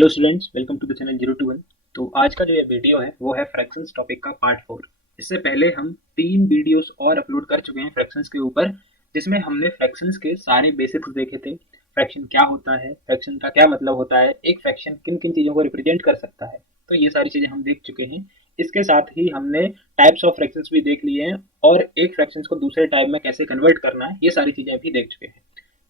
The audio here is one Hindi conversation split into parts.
Hello students, welcome to the channel 021। तो आज का जो ये वीडियो है वो है फ्रैक्शंस टॉपिक का पार्ट 4। इससे पहले हम 3 वीडियोस और अपलोड कर चुके हैं फ्रैक्शंस के ऊपर, जिसमें हमने फ्रैक्शंस के सारे बेसिक्स देखे थे। फ्रैक्शन क्या होता है, फ्रैक्शन का क्या मतलब होता है, एक फ्रैक्शन किन किन चीज़ों को रिप्रेजेंट कर सकता है, तो ये सारी चीज़ें हम देख चुके हैं। इसके साथ ही हमने टाइप्स ऑफ फ्रैक्शंस भी देख लिए हैं और एक फ्रैक्शंस को दूसरे टाइप में कैसे कन्वर्ट करना है, ये सारी चीज़ें भी देख चुके हैं।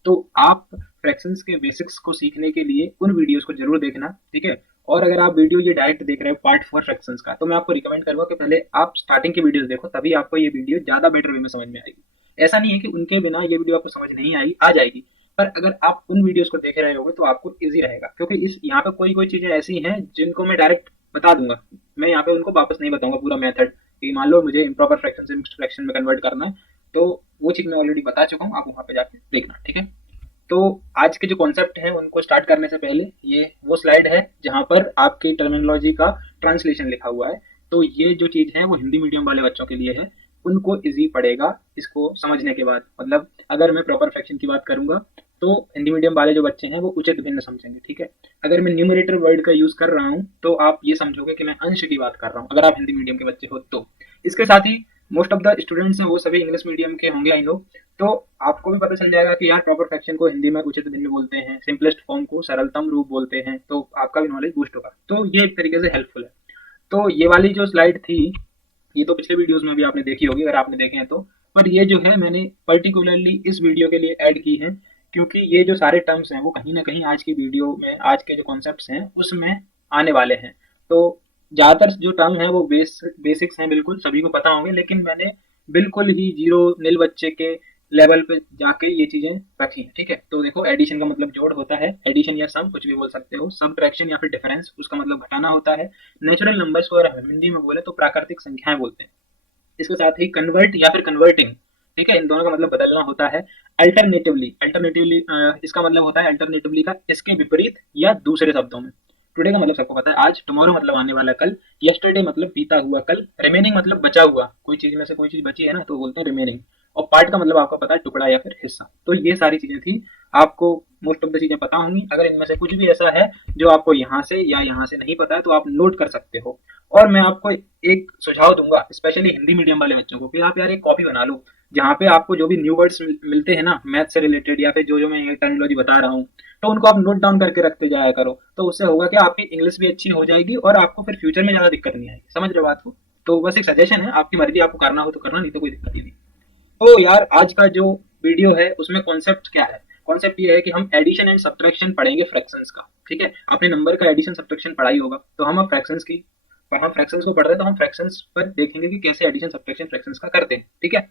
तो आप फ्रैक्शंस के बेसिक्स को सीखने के लिए उन वीडियोस को जरूर देखना, ठीक है। और अगर आप वीडियो ये डायरेक्ट देख रहे हो पार्ट 4 फ्रैक्शंस का, तो मैं आपको रिकमेंड करूंगा कि पहले आप स्टार्टिंग की वीडियोस देखो, तभी आपको ये वीडियो ज्यादा बेटर वे में समझ में आएगी। ऐसा नहीं है कि उनके बिना ये वीडियो आपको समझ नहीं आएगी, आ जाएगी, पर अगर आप उन वीडियोस को देख रहे होगे तो आपको ईजी रहेगा, क्योंकि इस यहाँ पे कोई कोई चीजें ऐसी हैं जिनको मैं डायरेक्ट बता दूंगा। मैं यहाँ पे उनको वापस नहीं बताऊंगा पूरा मेथड कि मान लो मुझे इम्प्रॉपर फ्रैक्शन से मिक्स्ड फ्रैक्शन में कन्वर्ट करना है, तो वो चीज मैं ऑलरेडी बता चुका हूँ, आप वहाँ पे जाके देखना, ठीक है। तो आज के जो कॉन्सेप्ट हैं उनको स्टार्ट करने से पहले ये वो स्लाइड है जहाँ पर आपकी टर्मिनोलॉजी का ट्रांसलेशन लिखा हुआ है। तो ये जो चीज़ है वो हिंदी मीडियम वाले बच्चों के लिए है, उनको इजी पड़ेगा इसको समझने के बाद। मतलब अगर मैं प्रॉपर फ्रैक्शन की बात करूंगा तो हिंदी मीडियम वाले जो बच्चे हैं वो उचित भिन्न समझेंगे, ठीक है। अगर मैं न्यूमरेटर वर्ड का यूज कर रहा हूँ तो आप ये समझोगे कि मैं अंश की बात कर रहा हूँ, अगर आप हिंदी मीडियम के बच्चे हो तो। इसके साथ ही मोस्ट ऑफ द स्टूडेंट्स हैं वो सभी इंग्लिश मीडियम के होंगे, आई नो। तो आपको भी पता चल जाएगा कि यार प्रॉपर फ्रैक्शन को हिंदी में उचित भिन्न बोलते हैं, सिंपलेस्ट फॉर्म को सरलतम रूप बोलते हैं, तो आपका भी नॉलेज बूस्ट होगा। तो ये एक तरीके से हेल्पफुल है। तो ये वाली जो स्लाइड थी ये तो पिछले वीडियोस में भी आपने देखी होगी, अगर आपने देखे हैं तो। पर ये जो है मैंने पर्टिकुलरली इस वीडियो के लिए ऐड की है, क्योंकि ये जो सारे टर्म्स हैं वो कहीं ना कहीं आज की वीडियो में, आज के जो कॉन्सेप्ट्स हैं उसमें आने वाले हैं। तो ज़्यादातर जो टर्म है वो बेसिक्स हैं, बिल्कुल सभी को पता होंगे, लेकिन मैंने बिल्कुल ही जीरो नील बच्चे के लेवल पे जाके ये चीजें रखी है, ठीक है। तो देखो, एडिशन का मतलब जोड़ होता है, एडिशन या सम कुछ भी बोल सकते हो। सब्ट्रैक्शन या फिर डिफरेंस, उसका मतलब घटाना होता है। नेचुरल नंबर्स को अगर हम हिंदी में बोले तो प्राकृतिक संख्याएं बोलते हैं। इसके साथ ही कन्वर्ट या फिर कन्वर्टिंग, ठीक है, इन दोनों का मतलब बदलना होता है। अल्टरनेटिवली, अल्टरनेटिवली इसका मतलब होता है अल्टरनेटिवली का इसके विपरीत या दूसरे शब्दों में। टुडे का मतलब सबको पता है आज, टुमारो मतलब आने वाला कल, यस्टरडे मतलब बीता हुआ कल, रिमेनिंग मतलब बचा हुआ, कोई चीज में से कोई चीज बची है ना तो बोलते हैं रिमेनिंग। और पार्ट का मतलब आपको पता है टुकड़ा या फिर हिस्सा। तो ये सारी चीजें थी, आपको मोस्ट ऑफ द चीजें पता होंगी। अगर इनमें से कुछ भी ऐसा है जो आपको यहाँ से या यहाँ से नहीं पता है तो आप नोट कर सकते हो। और मैं आपको एक सुझाव दूंगा स्पेशली हिंदी मीडियम वाले बच्चों को, कि आप यार एक कॉपी बना लो जहाँ पे आपको जो भी न्यू वर्ड्स मिलते हैं ना मैथ से रिलेटेड, या फिर जो जो मैं टर्मिनोलॉजी बता रहा हूँ, तो उनको आप नोट डाउन करके रखते जाया करो। तो उससे होगा कि आपकी इंग्लिश भी अच्छी हो जाएगी और आपको फिर फ्यूचर में ज्यादा दिक्कत नहीं आएगी। समझ रहे हो बात को? तो बस एक सजेशन है, आपकी मर्जी, आपको करना हो तो करना, नहीं तो कोई दिक्कत ही नहीं। तो यार आज का जो वीडियो है उसमें कॉन्सेप्ट क्या है? कॉन्सेप्ट ये है कि हम एडिशन एंड सब्ट्रैक्शन पढ़ेंगे फ्रैक्शंस का, ठीक है। आपने नंबर का एडिशन सब्ट्रैक्शन पढ़ा ही होगा, तो हम अब फ्रैक्शंस की, हम फ्रैक्शंस को पढ़ रहे हैं तो हम फ्रैक्शंस पर देखेंगे कि कैसे एडिशन सब्ट्रैक्शन फ्रैक्शंस का करते हैं, ठीक है।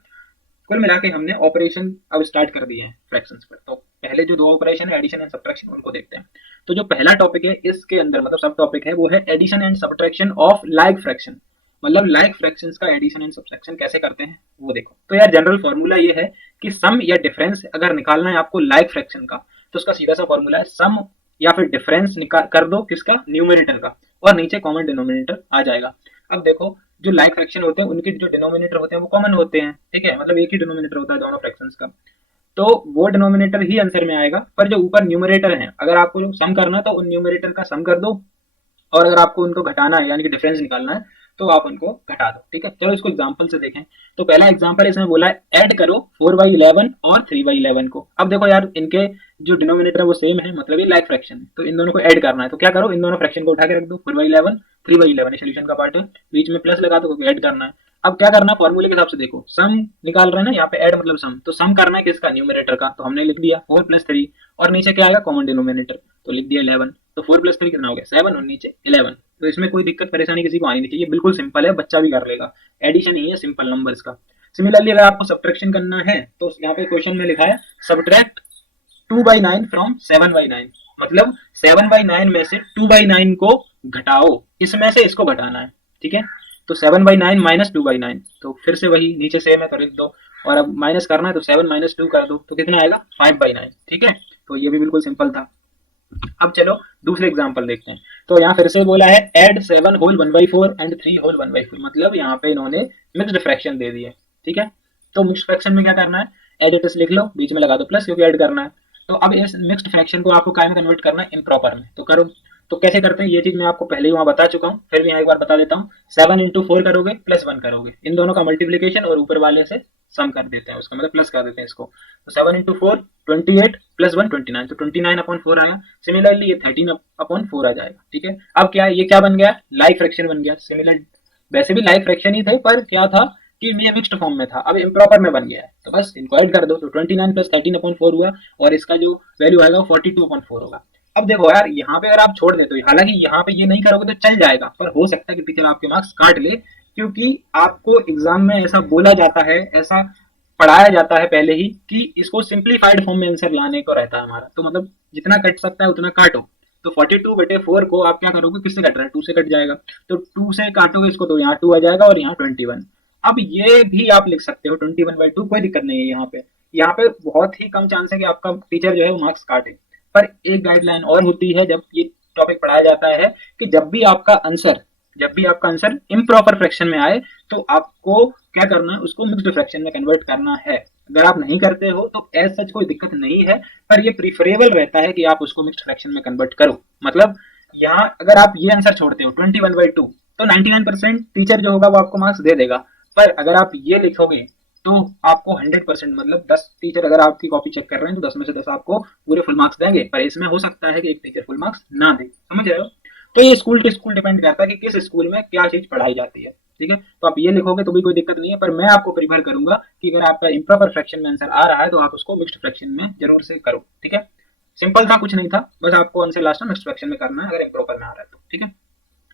कुल मिला के हमने ऑपरेशन अब स्टार्ट कर दिए हैं फ्रैक्शंस पर। तो पहले जो दो ऑपरेशन है एडिशन एंड सब्ट्रैक्शन, उनको देखते हैं। तो जो पहला टॉपिक है इसके अंदर, मतलब सब टॉपिक है, वो है addition and subtraction of like fraction. मतलब लाइक फ्रैक्शंस का एडिशन एंड सब्ट्रैक्शन कैसे करते हैं वो देखो। तो यार जनरल फॉर्मूला ये है कि सम या डिफरेंस अगर निकालना है आपको लाइक फ्रैक्शन का, तो उसका सीधा सा फॉर्मूला है सम या फिर डिफरेंस निकाल कर दो किसका, न्यूमरेटर का, और नीचे कॉमन डिनोमिनेटर आ जाएगा। अब देखो, जो लाइक फ्रैक्शन होते हैं उनके जो डिनोमिनेटर होते हैं वो कॉमन होते हैं, ठीक है। मतलब एक ही डिनोमिनेटर होता है दोनों फ्रैक्शंस का, तो वो डिनोमिनेटर ही आंसर में आएगा। पर जो ऊपर न्यूमरेटर है, अगर आपको सम करना तो उन न्यूमरेटर का सम कर दो, और अगर आपको उनको घटाना है यानी कि डिफरेंस निकालना है तो आप उनको घटा दो, ठीक है। चलो इसको एग्जांपल से देखें। तो पहला एग्जांपल इसमें बोला है ऐड करो 4/11 और 3/11 को। अब देखो यार, इनके जो डिनोमिनेटर है वो सेम है, मतलब ये लाइक फ्रैक्शन है, तो इन दोनों को ऐड करना है। तो क्या करो, इन दोनों फ्रैक्शन को उठा के रख दो, 4/11 3/11 सोल्यूशन का पार्ट है, बीच में प्लस लगा दो क्योंकि ऐड करना है। अब क्या करना, फॉर्मूले के हिसाब से देखो, सम निकाल रहे हैं ना यहाँ पे, ऐड मतलब सम, तो सम करना है किसका, न्यूमरेटर का, तो हमने लिख दिया 4 + 3, और नीचे क्या आएगा, कॉमन डिनोमिनेटर, तो लिख दिया 11। तो 4 + 3 कितना हो गया, 7, और नीचे 11। तो इसमें कोई दिक्कत परेशानी किसी को आनी नहीं चाहिए, बिल्कुल सिंपल है, बच्चा भी कर लेगा। एडिशन ही है सिंपल नंबर्स का। सिमिलरली अगर आपको सब्ट्रैक्शन करना है तो यहाँ पे क्वेश्चन में लिखा है सब्ट्रैक्ट 2/9 फ्रॉम 7/9, मतलब 7/9 में से 2/9 को घटाओ, इसमें से इसको घटाना है, ठीक है। तो 7/9 माइनस 2/9, तो फिर से वही नीचे सेम है तो लिख दो, और अब माइनस करना है तो 7 - 2 कर दो, तो कितना आएगा 5/9, ठीक है। तो ये भी बिल्कुल सिंपल था। अब चलो दूसरे एग्जांपल देखते हैं। तो यहाँ फिर से बोला है एड 7 होल 1/4 एंड 3 होल 1/4, मतलब यहाँ पे इन्होंने मिक्स्ड फ्रैक्शन दे दिए, ठीक है। तो मिक्स्ड फ्रैक्शन में क्या करना है, एडिटर्स लिख लो, बीच में लगा दो प्लस क्योंकि ऐड करना है। तो अब इस मिक्स्ड फ्रैक्शन को आपको काय में कन्वर्ट करना है, इम्प्रॉपर में, तो करो। तो कैसे करते हैं ये चीज मैं आपको पहले ही वहां बता चुका हूँ, फिर भी यहाँ एक बार बता देता हूँ। 7 into 4 करोगे प्लस 1 करोगे, इन दोनों का मल्टीप्लीकेशन और ऊपर वाले से सम कर देते हैं, उसका मतलब प्लस कर देते हैं इसको। तो 7 into 4 28 प्लस 1 29, तो 29/4 आया। सिमिलरली ये 13/4 आ जाएगा। ठीक है, अब क्या है, ये क्या बन गया, लाइक फ्रैक्शन बन गया। सिमिलर वैसे भी लाइक फ्रैक्शन ही थे, पर क्या था कि ये मिक्स्ड फॉर्म में था, अब इम्प्रॉपर में बन गया है, तो बस इनको ऐड कर दो। तो 29 प्लस 13/4 हुआ, और इसका जो वैल्यू आएगा वो 42/4 होगा। अब देखो यार, यहाँ पे अगर आप छोड़ देते हो, हालांकि यहाँ पे ये नहीं करोगे तो चल जाएगा, पर हो सकता है कि टीचर आपके मार्क्स काट ले, क्योंकि आपको एग्जाम में ऐसा बोला जाता है, ऐसा पढ़ाया जाता है पहले ही, कि इसको सिंप्लीफाइड फॉर्म में आंसर लाने को रहता है हमारा, तो मतलब जितना कट सकता है उतना काटो। तो 42/4 को आप क्या करोगे, किससे कट रहा है, 2 से कट जाएगा, तो 2 से काटोगे इसको तो यहाँ 2 आ जाएगा, और यहाँ 21। अब ये भी आप लिख सकते हो 21/2, कोई दिक्कत नहीं है। यहाँ पे बहुत ही कम चांस है कि आपका टीचर जो है वो मार्क्स काटे। पर एक गाइडलाइन और होती है जब ये टॉपिक पढ़ाया जाता है, कि जब भी आपका आंसर इम्प्रॉपर फ्रैक्शन में आए, तो आपको क्या करना है, उसको मिक्स्ड फ्रैक्शन में कन्वर्ट करना है। अगर आप नहीं करते हो तो एज सच कोई दिक्कत नहीं है, पर ये प्रीफरेबल रहता है कि आप उसको मिक्स्ड फ्रैक्शन में कन्वर्ट करो। मतलब यहाँ अगर आप ये आंसर छोड़ते हो 21/2, तो 99% टीचर जो होगा वो आपको मार्क्स दे देगा। पर अगर आप ये लिखोगे तो आपको 100%, मतलब 10 टीचर अगर आपकी कॉपी चेक कर रहे हैं तो 10 में से 10 आपको पूरे फुल मार्क्स देंगे, पर इसमें हो सकता है कि एक टीचर फुल मार्क्स ना दे। समझ रहे हो? तो ये स्कूल टू स्कूल डिपेंड करता है कि किस स्कूल में क्या चीज पढ़ाई जाती है। ठीक है, तो आप ये लिखोगे तो भी कोई दिक्कत नहीं है, पर मैं आपको प्रीफर करूंगा कि अगर आपका इम्प्रॉपर फ्रैक्शन में आंसर आ रहा है तो आप उसको मिक्स्ड फ्रैक्शन में जरूर से करो। ठीक है, सिंपल था, कुछ नहीं था, बस आपको आंसर लास्ट में मिक्स्ड फ्रैक्शन में करना है अगर इम्प्रॉपर में आ रहा है तो। ठीक है,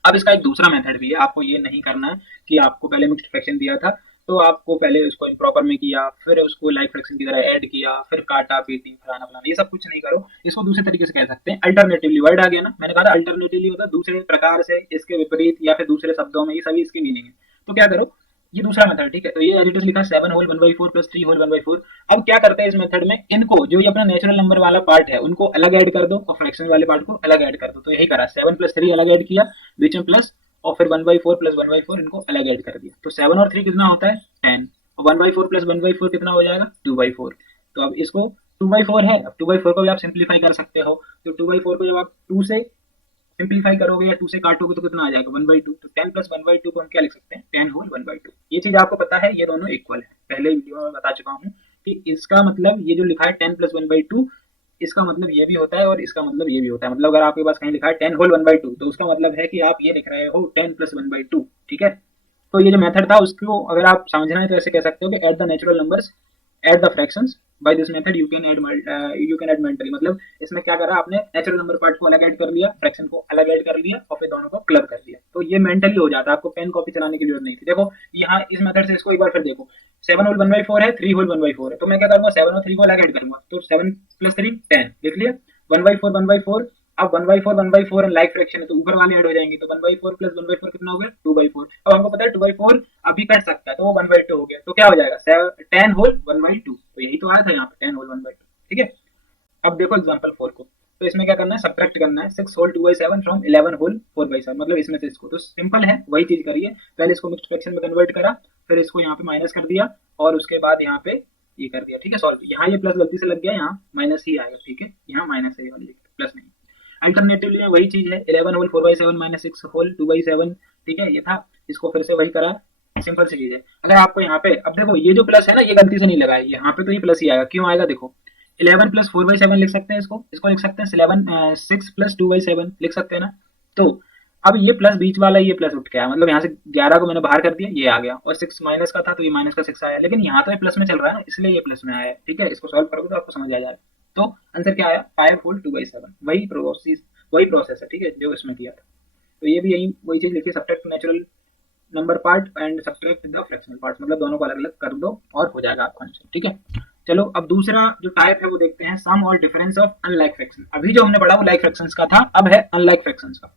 अब इसका एक दूसरा मेथड भी है, आपको ये नहीं करना है कि आपको पहले मिक्स्ड फ्रैक्शन दिया था तो आपको पहले उसको इम्प्रॉपर में किया, फिर उसको लाइक फ्रैक्शन की तरह ऐड किया, फिर काटा पीटी फलाना फलाना, ये सब कुछ नहीं करो। इसको दूसरे तरीके से कह सकते हैं, अल्टरनेटिवली वर्ड आ गया ना, मैंने कहा था अल्टरनेटिवली होता है दूसरे प्रकार से, इसके विपरीत या फिर दूसरे शब्दों में, ये सभी इसकी मीनिंग है। तो क्या करो, ये दूसरा मेथड। ठीक है, तो ये एडिटर्स लिखा 7 होल 1/4 प्लस 3 होल 1/4। अब क्या करते हैं इस मेथड में, इनको जो ये अपना नेचुरल नंबर वाला पार्ट है उनको अलग ऐड कर दो, और फ्रैक्शन वाले पार्ट को अलग ऐड कर दो। तो यही करा, 7 प्लस 3 अलग ऐड किया, बीच में प्लस, और फिर 1/4 प्लस 1/4 इनको अलग ऐड कर दिया। तो 7 और 3 कितना होता है 10, और 1/4 प्लस 1/4 कितना हो जाएगा 2/4। तो अब इसको 2/4 है, अब 2/4 को भी आप सिंप्लीफाई कर सकते हो। तो 2/4 को जब आप 2 से सिंप्लीफाई करोगे या 2 से काटोगे तो कितना आ जाएगा 1/2। तो 10 प्लस 1/2 को हम क्या लिख सकते हैं 10 होल 1/2। ये चीज आपको पता है, ये दोनों इक्वल है, पहले वीडियो में बता चुका हूँ कि इसका मतलब ये जो लिखा है 10 प्लस 1/2, इसका मतलब ये भी होता है और इसका मतलब ये भी होता है। मतलब अगर आपके पास कहीं लिखा है 10 होल 1/2 तो उसका मतलब है कि आप ये लिख रहे हो 10 प्लस 1/2। ठीक है, तो ये जो मेथड था उसको अगर आप समझना है तो ऐसे कह सकते हो कि add the natural numbers at the fractions by this method you can add multiple. मतलब इसमें क्या करा आपने, नेचुरल नंबर पार्ट को अलग ऐड कर लिया, फ्रैक्शन को अलग ऐड कर लिया, और फिर दोनों को क्लब कर लिया। तो ये मेंटली हो जाता है, आपको पेन कॉपी चलाने की जरूरत नहीं थी। देखो यहाँ इस मेथड से इसको एक बार फिर देखो, 7 होल 1/4 है, 3 होल 1/4 है, तो मैं क्या करूंगा 7 और 3 को अलग ऐड करूंगा, तो 7 प्लस 3 10 लिख लिया, 1/4 1/4। अब 1/4 1/4 लाइक फ्रैक्शन है तो ऊपर वाले ऐड हो जाएंगे, तो 1/4 प्लस 1/4 कितना हो गया 2/4। अब हमको पता है 2/4 अभी कट सकता है तो वो 1/2 हो गया, तो क्या हो जाएगा 10 होल 1/2। तो यही तो आया था यहाँ पे 10 होल 1/2। ठीक है, अब देखो एग्जांपल 4 को, तो इसमें क्या करना है, सब्ट्रैक्ट करना है 6 होल 2/7 फ्रॉम 11 होल 4/7, मतलब इसमें से इसको। तो सिंपल है, वही चीज करिए, पहले इसको मिक्स्ड फ्रैक्शन में कन्वर्ट करा, फिर इसको यहाँ पे माइनस कर दिया, और उसके बाद यहाँ पे ये कर दिया। ठीक है, सॉल्व। यहाँ ये प्लस गलती से लग गया, यहाँ माइनस ही आएगा। ठीक है, यहाँ माइनस है वाली प्लस नहीं। अल्टरनेटिवली में वही चीज है, 11 होल 4/7 माइनस 6 होल 2/7। ठीक है, ये था, इसको फिर से वही करा, सिंपल सी चीज है। अगर आपको यहाँ पे, अब देखो ये जो प्लस है ना, ये गलती से नहीं लगा है, यहाँ पे तो ये प्लस ही आएगा। क्यों आएगा देखो, 11 प्लस 4/7 लिख सकते हैं, इसको लिख सकते हैं 6 प्लस 2/7 लिख सकते हैं ना। तो अब ये प्लस बीच वाला, ये प्लस उठ गया, मतलब यहाँ से 11 को मैंने बाहर कर दिया, ये आ गया, और 6 माइनस का था तो ये माइनस का 6 आया, लेकिन यहाँ तो ये प्लस में चल रहा है ना, इसलिए ये प्लस में आया है। ठीक है, इसको सॉल्व करोगे तो आपको समझ आ जाएगा। तो आंसर क्या आया 5 होल 2/7, वही प्रोसेस है। ठीक है, जो इसमें किया था। तो ये भी यही वही चीज लिखिए, subtract natural number part and subtract the fractional part, मतलब दोनों को अलग अलग कर दो और हो जाएगा आपका आंसर। ठीक है, चलो अब दूसरा जो टाइप है वो देखते हैं, सम और डिफरेंस ऑफ अनलाइक फ्रैक्शन। अभी जो हमने पढ़ा वो लाइक फ्रैक्शंस का था, अब है अनलाइक फ्रैक्शंस का।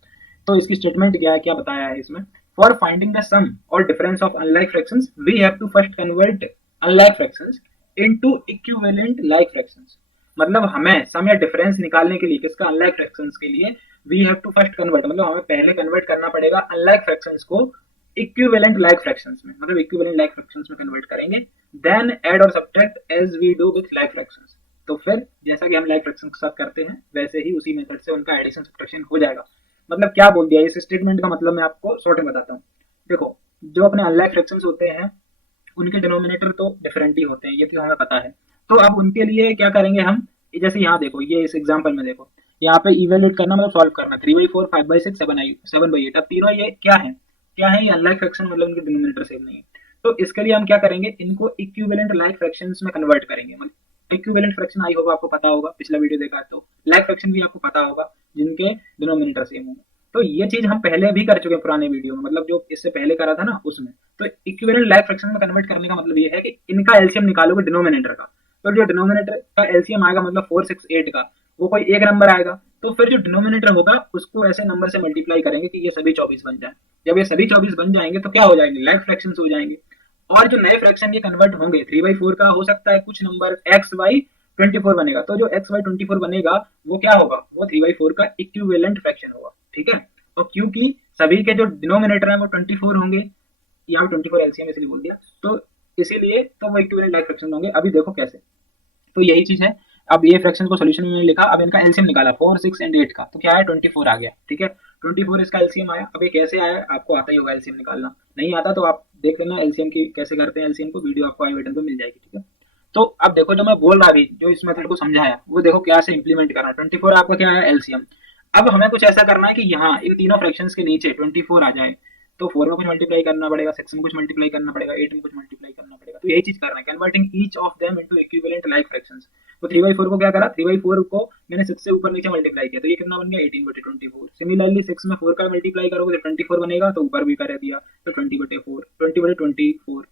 तो इसकी स्टेटमेंट क्या है, क्या बताया है इसमें, फॉर फाइंडिंग द सम और difference of unlike fractions we have to first convert unlike fractions into equivalent like fractions. मतलब हमें सम या डिफरेंस निकालने के लिए, किसका, अनलाइक फ्रैक्शंस के लिए, we have to first convert, मतलब हमें पहले कन्वर्ट करना पड़ेगा अनलाइक फ्रैक्शंस को इक्विवेलेंट लाइक फ्रैक्शंस में, मतलब इक्विवेलेंट लाइक फ्रैक्शंस में कन्वर्ट करेंगे, देन ऐड और subtract as we do with like fractions. तो फिर जैसा कि हम लाइक फ्रैक्शंस के साथ करते हैं वैसे ही उसी मेथड से उनका एडिशन सब्ट्रैक्शन हो जाएगा। मतलब क्या बोल दिया इस स्टेटमेंट का, मतलब मैं आपको शॉर्ट में बताता हूँ। देखो, जो अपने अनलाइक फ्रैक्शंस होते हैं उनके डिनोमिनेटर तो डिफरेंट ही होते हैं, ये तो हमें पता है। तो अब उनके लिए क्या करेंगे हम, जैसे यहाँ देखो, ये इस एग्जाम्पल में देखो, यहाँ पे इवेल्युएट करना मतलब सॉल्व करना, 3/4, 5/6, 7/8। अब तीनों ये क्या है, क्या है, ये अनलाइक फ्रैक्शन, मतलब इनके डिनोमिनेटर सेम नहीं है। तो इसके लिए हम क्या करेंगे, इनको इक्विवेलेंट लाइक फ्रैक्शंस में कन्वर्ट करेंगे। मतलब इक्विवेलेंट फ्रैक्शन आई होगा आपको पता होगा, पिछला वीडियो देखा है तो। लाइक फ्रैक्शन भी आपको पता होगा, जिनके डिनोमिनेटर सेम होंगे। तो ये चीज हम पहले भी कर चुके हैं पुराने वीडियो में, मतलब जो इससे पहले करा था ना उसमें। तो इक्विवेलेंट लाइक फ्रैक्शन में कन्वर्ट करने का मतलब ये है कि इनका एलसीएम निकालोगे डिनोमिनेटर का, तो जो डिनोमिनेटर का एलसीएम आएगा मतलब 468 का, वो कोई एक नंबर आएगा। तो फिर जो डिनोमिनेटर होगा उसको ऐसे नंबर से मल्टीप्लाई करेंगे कि ये सभी 24 बन जाए। जब ये सभी 24 बन जाएंगे तो क्या हो जाएंगे, लाइक फ्रैक्शन हो जाएंगे। और जो नए फ्रैक्शन ये कन्वर्ट होंगे, 3/4 का हो सकता है कुछ नंबर एक्स वाई 24 बनेगा, तो जो एक्स वाई 24 बनेगा वो क्या होगा, वो 3/4 का इक्विवेलेंट फ्रैक्शन होगा। ठीक है। और क्योंकि सभी के जो डिनोमिनेटर है वो 24 होंगे, यहाँ पे 24 एलसीएम इसलिए बोल दिया, तो इसीलिए तो वो इक्विवेलेंट लाइक फ्रैक्शन होंगे। अभी देखो कैसे, तो यही चीज है। अब ये फ्रैक्शन को सोल्यूशन में लिखा, अब इनका एलसीएम निकाला 4, 6 एंड 8 का, तो क्या है, 24 आ गया। ठीक है, 24 इसका एलसीएम आया। अब ये कैसे आया, आपको आता ही होगा एलसीएम निकालना, नहीं आता तो आप देख लेना एलसीएम की कैसे करते हैं, एलसीएम को वीडियो आपको आई बटन पे मिल जाएगी। ठीक है। तो अब देखो, जो मैं बोल रहा अभी, जो इस मेथड को समझाया, वो देखो क्या से इंप्लीमेंट करना। 24 आपका क्या है, एलसीएम। अब हमें कुछ ऐसा करना है कि यहाँ इन तीनों फ्रैक्शंस के नीचे 24 आ जाए, तो 4 में कुछ मल्टीप्लाई करना पड़ेगा, 6 में कुछ मल्टीप्लाई करना पड़ेगा, 8 में कुछ मल्टीप्लाई करना पड़ेगा। तो यही चीज करना है, converting each of them into equivalent like fractions. तो 3/4 को क्या करा, 3/4 को मैंने 6 से ऊपर नीचे मल्टीप्लाई किया, तो ये कितना बन गया, 18/24। सिमिलरली 6 में 4 का मल्टीप्लाई करोगे तो 24 बनेगा, तो ऊपर भी कर दिया, तो 20/4, 20/24।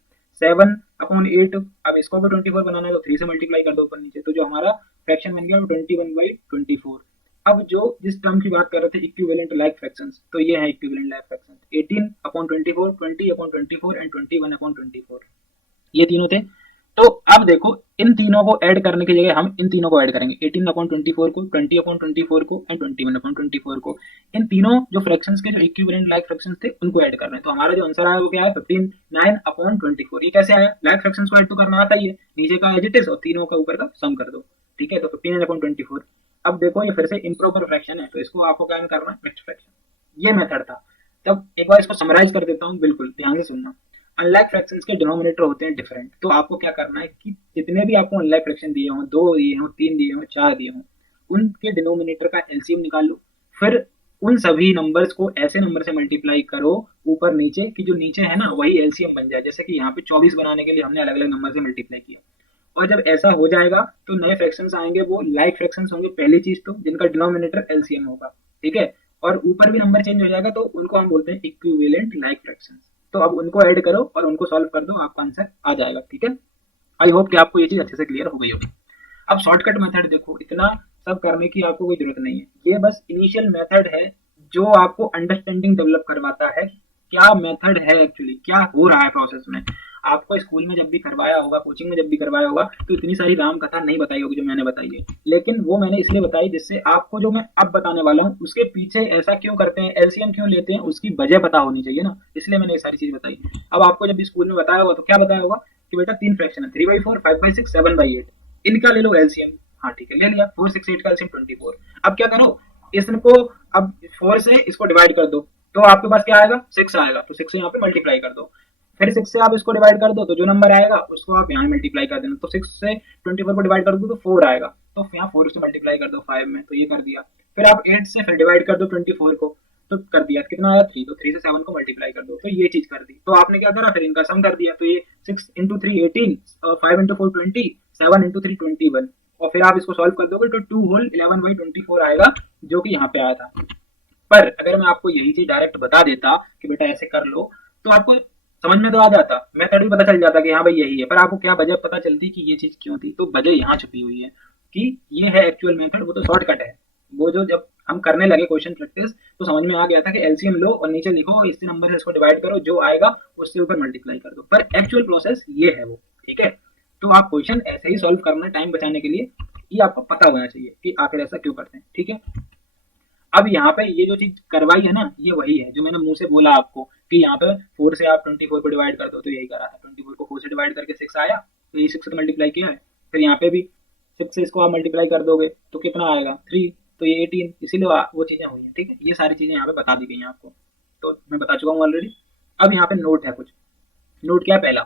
7/8, अब इसको भी 24 बनाना है तो 3 से मल्टीप्लाई कर दो ऊपर नीचे, तो जो हमारा फ्रैक्शन बन गया वो 21/24। अब जो जिस टर्म की बात कर रहे थे, इक्विवेलेंट लाइक फ्रैक्शंस, तो ये है इक्विवेलेंट लाइक फ्रैक्शंस, 18/24, 20/24 एंड 21/24, ये तीनों थे। तो अब देखो, इन तीनों को ऐड करने की जगह हम इन तीनों को ऐड करेंगे, 18/24 को, 20/24 को एंड 21/24 को। इन तीनों जो फ्रैक्शंस के जो इक्विवेलेंट लाइक फ्रैक्शंस थे उनको ऐड कर रहे हैं। तो हमारा जो आंसर आया वो क्या है, 59/24। ये कैसे आया, लाइक फ्रैक्शंस को ऐड तो करना आता ही है, नीचे का एज इट इज और तीनों का ऊपर का सम कर दो। ठीक है, तो 59/24। अब देखो ये फिर से इम्प्रॉपर फ्रैक्शन है, तो इसको आपको क्या करना है, मिक्स्ड फ्रैक्शन। ये मेथड था। तब एक बार इसको समराइज कर देता हूँ, बिल्कुल ध्यान से सुनना। अनलाइक फ्रैक्शंस के डिनोमिनेटर होते हैं डिफरेंट, तो आपको क्या करना है कि जितने भी आपको अनलाइक फ्रैक्शन दिए हों, 2 दिए हों, 3 दिए हों, 4 दिए हों, उनके डिनोमिनेटर का एलसीएम निकाल लो। फिर उन सभी नंबर्स को ऐसे नंबर से मल्टीप्लाई करो ऊपर नीचे, कि जो नीचे है ना वही एलसीएम बन जाए। जैसे कि यहाँ पे 24 बनाने के लिए हमने अलग अलग नंबर से मल्टीप्लाई किया। और जब ऐसा हो जाएगा तो नए फ्रैक्शंस आएंगे, वो लाइक फ्रैक्शंस होंगे पहली चीज, तो जिनका डिनोमिनेटर एलसीएम होगा। ठीक है। और ऊपर भी नंबर चेंज हो जाएगा, तो उनको हम बोलते हैं इक्विवेलेंट लाइक फ्रैक्शंस। तो अब उनको ऐड करो और उनको सॉल्व कर दो, आपका आंसर आ जाएगा। ठीक है। आई होप कि आपको ये चीज अच्छे से क्लियर हो गई होगी। अब शॉर्टकट मेथड देखो, इतना सब करने की आपको कोई जरूरत नहीं है, ये बस इनिशियल मेथड है जो आपको अंडरस्टैंडिंग डेवलप करवाता है कि क्या मेथड है, एक्चुअली क्या हो रहा है प्रोसेस में। आपको स्कूल में जब भी करवाया होगा, कोचिंग में जब भी करवाया होगा, तो इतनी सारी राम कथा नहीं बताई होगी जो मैंने बताई है, लेकिन वो मैंने इसलिए बताई जिससे आपको जो मैं अब बताने वाला हूँ उसके पीछे ऐसा क्यों करते हैं, एलसीएम क्यों लेते हैं, उसकी वजह पता होनी चाहिए ना, इसलिए मैंने ये सारी चीज बताई। अब आपको जब भी स्कूल में बताया होगा तो क्या बताया होगा कि बेटा 3 फ्रैक्शन है, 3/4, 5/6, 7/8, इनका ले लो एलसीएम। हाँ ठीक है, ले लिया, 4, 6, 8 का एलसीएम 24। अब क्या करो, इसको अब 4 से इसको डिवाइड कर दो, तो आपके पास क्या आएगा, 6 आएगा, तो 6 से यहाँ पे मल्टीप्लाई कर दो। फिर 6 से आप इसको डिवाइड कर दो, तो जो नंबर आएगा उसको आप यहाँ मल्टीप्लाई कर देना, तो 6 से 24 को डिवाइड कर दो तो 4 आएगा, तो यहाँ 4 से मल्टीप्लाई कर दो 5 में, तो ये कर दिया। फिर आप 8 से फिर डिवाइड कर दो 24 को, तो कर दिया, कितना आया 3, तो 3 से 7 को मल्टीप्लाई कर दो, तो ये चीज कर दी। तो आपने क्या करा, फिर इनका सम कर दिया, तो ये 6 इंटू 3 18, 5 इंटू 4 20, 7 इंटू 3 21, और फिर आप इसको सॉल्व कर दोगे तो 2 होल 11/24 आएगा, जो कि यहाँ पे आया था। पर अगर मैं आपको यही चीज डायरेक्ट बता देता कि बेटा ऐसे कर लो, तो आपको समझ में तो आ जाता, मेथड भी पता चल जाता कि हाँ भाई यही है, पर आपको क्या वजह पता चलती कि ये चीज क्यों थी। तो वजह यहाँ छुपी हुई है कि ये है एक्चुअल मेथड, वो तो शॉर्टकट है। वो जो जब हम करने लगे क्वेश्चन प्रैक्टिस, तो समझ में आ गया था कि एलसीएम लो और नीचे लिखो, इससे नंबर है इसको डिवाइड करो, जो आएगा उससे ऊपर मल्टीप्लाई कर दो, पर एक्चुअल प्रोसेस ये है वो। ठीक है। तो आप क्वेश्चन ऐसे ही सॉल्व करना, टाइम बचाने के लिए, ये आपको पता होना चाहिए कि आखिर ऐसा क्यों करते हैं। ठीक है। अब यहाँ पे ये जो चीज करवाई है ना, ये वही है जो मैंने मुंह से बोला आपको कि यहाँ पे 4 से आप 24 को डिवाइड कर दो, तो यही करा है, 24 को 4 से डिवाइड करके 6 आया, तो ये 6 से मल्टीप्लाई किया है। फिर यहाँ पे भी 6 से इसको आप मल्टीप्लाई कर दोगे तो कितना आएगा, 3। तो ये 18, इसीलिए वो चीजें हुई हैं। ठीक है, ये सारी चीजें यहाँ पे बता दी गई हैं आपको, तो मैं बता चुका हूँ ऑलरेडी। अब यहाँ पे नोट है कुछ। नोट क्या है? पहला,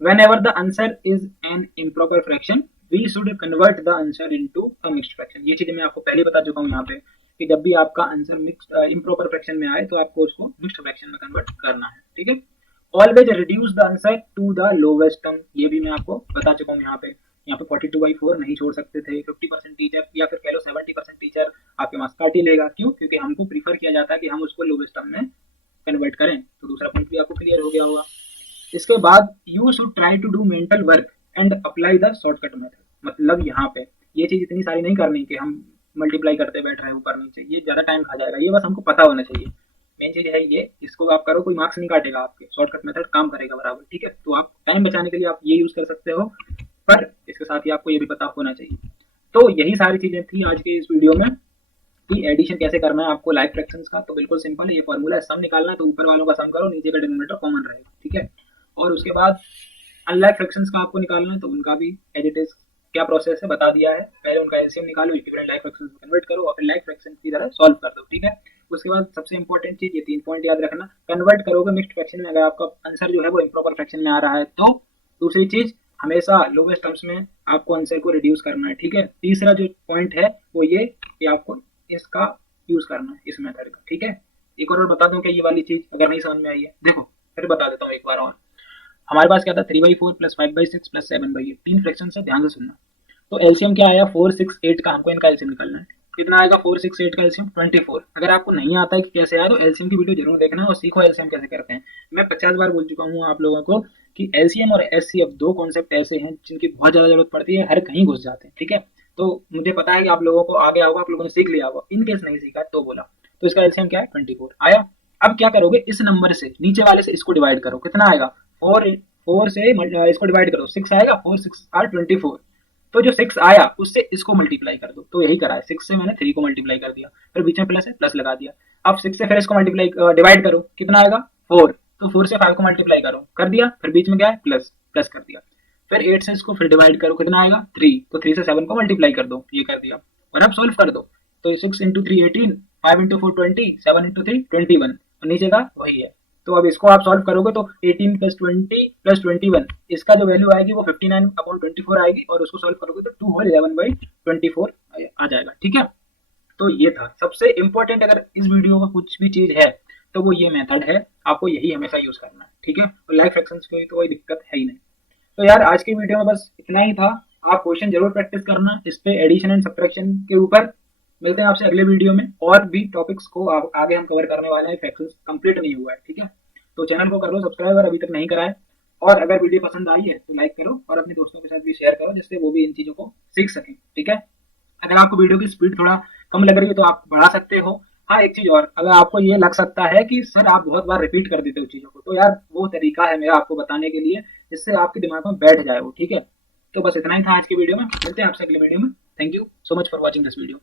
whenever the answer is an improper fraction we should convert the answer into a mixed fraction. ये चीजें मैं आपको पहले बता चुका हूँ यहाँ पे, कि जब भी आपका आंसर मिक्स्ड इम्प्रॉपर फ्रैक्शन में आए तो आपको उसको मिक्स्ड फ्रैक्शन में कन्वर्ट करना है। ठीक है, always reduce the answer to the lowest term, ये भी मैं आपको बता चुका हूँ यहाँ पे। यहाँ पे 42/4 नहीं छोड़ सकते थे। 50% टीचर या फिर कह लो 70% टीचर आपके मार्क्स काट ही लेगा। क्यों? क्योंकि हमको प्रीफर किया जाता है कि हम उसको लोवेस्ट टर्म में कन्वर्ट करें। तो दूसरा पॉइंट भी आपको क्लियर हो गया होगा। इसके बाद you should try to do mental work and apply the shortcut method. मतलब यहाँ पे ये चीज इतनी सारी नहीं करनी कि हम मल्टीप्लाई करते बैठ रहे हैं, ऊपर नीचे, ये ज्यादा टाइम खा जाएगा। ये बस हमको पता होना चाहिए। मेन चीज है ये, इसको आप करो, कोई मार्क्स नहीं काटेगा आपके, शॉर्टकट मेथड काम करेगा बराबर। ठीक है, तो आप टाइम बचाने के लिए आप ये यूज कर सकते हो, पर इसके साथ ही आपको ये भी पता होना चाहिए। तो यही सारी चीजें थी आज के इस वीडियो में, कि एडिशन कैसे करना है आपको लाइक फ्रैक्शंस का। तो बिल्कुल सिंपल है, ये फॉर्मूला है, सम निकालना है तो ऊपर वालों का सम करो, नीचे का डिनोमिनेटर कॉमन रहेगा। ठीक है, और उसके बाद अनलाइक फ्रैक्शंस का आपको निकालना है तो उनका भी एज इट इज क्या प्रोसेस है बता दिया है। पहले उनका एलसीएम निकालो, इक्विवेलेंट लाइक फ्रैक्शंस में कन्वर्ट करो और फिर लाइक फ्रैक्शन की तरह सॉल्व कर दो। ठीक है, उसके बाद सबसे इंपॉर्टेंट चीज, ये 3 पॉइंट याद रखना। कन्वर्ट करोगे मिक्स्ड फ्रैक्शन में, अगर आपका आंसर जो है वो इम्प्रॉपर फ्रैक्शन में आ रहा है तो। दूसरी चीज, हमेशा लोवेस्ट टर्म्स में आपको आंसर को रिड्यूस करना है। ठीक है, तीसरा जो पॉइंट है वो ये कि आपको इसका यूज करना है, इस मेथड का। ठीक है, एक और बता दूं कि ये वाली चीज अगर नहीं समझ में आई है, देखो फिर बता देता हूँ एक बार और। हमारे पास क्या था, 3/4 प्लस 5/6 प्लस 7/8, 3 फ्रैक्शन है, ध्यान से सुनना। तो एलसीएम क्या आया, 4, 6, 8 का हमको इनका एलसीएम निकालना है। कितना आएगा 4, 6, 8 का एलसीएम? 24। अगर आपको नहीं आता है कि कैसे आया तो एलसीएम की वीडियो जरूर देखना और सीखो एलसीएम कैसे करते हैं। मैं 50 बार बोल चुका हूँ आप लोगों को कि एलसीएम और एचसीएफ दो कॉन्सेप्ट ऐसे हैं जिनकी बहुत ज्यादा जरूरत पड़ती है, हर कहीं घुस जाते हैं। ठीक है, तो मुझे पता है कि आप लोगों को आगे होगा, आप लोगों ने सीख लिया होगा। इन केस नहीं सीखा तो बोला, तो इसका एलसीएम क्या है, 24 आया। अब क्या करोगे, इस नंबर से नीचे वाले से इसको डिवाइड करो, कितना आएगा, 4 से इसको डिवाइड करो, 6 आएगा, 4 6 आर 24। तो जो 6 आया उससे इसको मल्टीप्लाई कर दो, तो यही करा है। 6 से मैंने 3 को मल्टीप्लाई कर दिया, फिर बीच में प्लस है, प्लस लगा दिया। अब 6 से फिर इसको मल्टीप्लाई डिवाइड करो, कितना आएगा 4। तो 4 से 5 को मल्टीप्लाई करो, कर दिया, फिर बीच में क्या है, प्लस, प्लस कर दिया। फिर 8 से इसको फिर डिवाइड करो, कितना आएगा 3। तो 3 से 7 को मल्टीप्लाई कर दो, ये कर दिया। और अब सोल्व कर दो, तो 6 इंटू 3 18, 5 इंटू 4 20, 7 इंटू 3 21, और नीचे का वही है। तो अब इसको आप सॉल्व करोगे तो 18 प्लस 20 प्लस 21, इसका जो वैल्यू आएगी वो 59/24 आएगी, और उसको सॉल्व करोगे तो 2 होल 11/24 आ जाएगा। ठीक है, तो ये था सबसे इंपॉर्टेंट। अगर इस वीडियो में कुछ भी चीज है तो वो ये मेथड है, आपको यही हमेशा यूज करना है। ठीक है, और लाइक फ्रैक्शंस की तो कोई दिक्कत है ही नहीं। तो यार आज की वीडियो में बस इतना ही था। आप क्वेश्चन जरूर प्रैक्टिस करना इस पे, एडिशन एंड सब्ट्रैक्शन के ऊपर। मिलते हैं आपसे अगले वीडियो में, और भी टॉपिक्स को आगे हम कवर करने वाले हैं। फ्रैक्शंस कंप्लीट नहीं हुआ है। ठीक है, तो चैनल को कर लो सब्सक्राइब अगर अभी तक नहीं करा है, और अगर वीडियो पसंद आई है तो लाइक करो और अपने दोस्तों के साथ भी शेयर करो, जिससे वो भी इन चीजों को सीख सकें। ठीक है, अगर आपको वीडियो की स्पीड थोड़ा कम लग रही है तो आप बढ़ा सकते हो। हाँ, एक चीज और, अगर आपको ये लग सकता है कि सर आप बहुत बार रिपीट कर देते हो चीजों को, तो यार वो तरीका है मेरा आपको बताने के लिए, जिससे आपके दिमाग में बैठ जाए वो। ठीक है, तो बस इतना ही था आज की वीडियो में। मिलते हैं आपसे अगले वीडियो में। Thank you so much for watching this video.